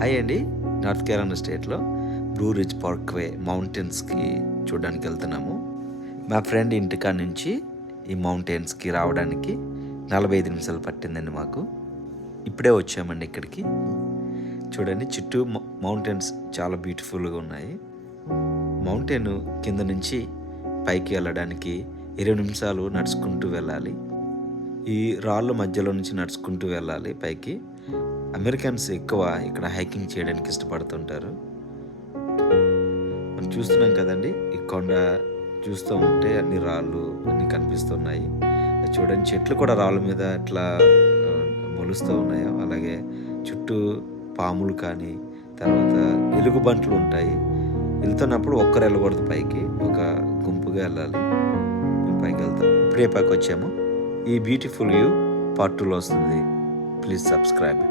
Hi అండి. North Kerala స్టేట్లో blue Ritz parkway మౌంటైన్స్కి చూడడానికి వెళ్తున్నాము. మా ఫ్రెండ్ ఇంటికాడ నుంచి ఈ మౌంటైన్స్కి రావడానికి 45 నిమిషాలు పట్టిందండి మాకు. ఇప్పుడే వచ్చామండి ఇక్కడికి. చూడండి చుట్టూ మౌంటైన్స్ చాలా బ్యూటిఫుల్గా ఉన్నాయి. మౌంటైన్ కింద నుంచి పైకి వెళ్ళడానికి 20 నిమిషాలు నడుచుకుంటూ వెళ్ళాలి. ఈ రాళ్ళ మధ్యలో నుంచి నడుచుకుంటూ వెళ్ళాలి పైకి. అమెరికన్స్ ఎక్కువ ఇక్కడ హైకింగ్ చేయడానికి ఇష్టపడుతుంటారు. మనం చూస్తున్నాం కదండి, ఈ కొండ చూస్తూ ఉంటే అన్ని రాళ్ళు అన్నీ కనిపిస్తున్నాయి. చూడండి చెట్లు కూడా రాళ్ళ మీద ఎట్లా మొలుస్తూ ఉన్నాయో, అలాగే చుట్టూ పాములు కానీ, తర్వాత ఎలుగుబంట్లు ఉంటాయి. వెళ్తున్నప్పుడు ఒక్కరు వెళ్ళకూడదు పైకి, ఒక గుంపుగా వెళ్ళాలి. మేము పైకి వెళ్తాం. ఇప్పుడే పైకి వచ్చాము. ఈ బ్యూటిఫుల్ వ్యూ పార్ట్ 2లో వస్తుంది. Please subscribe.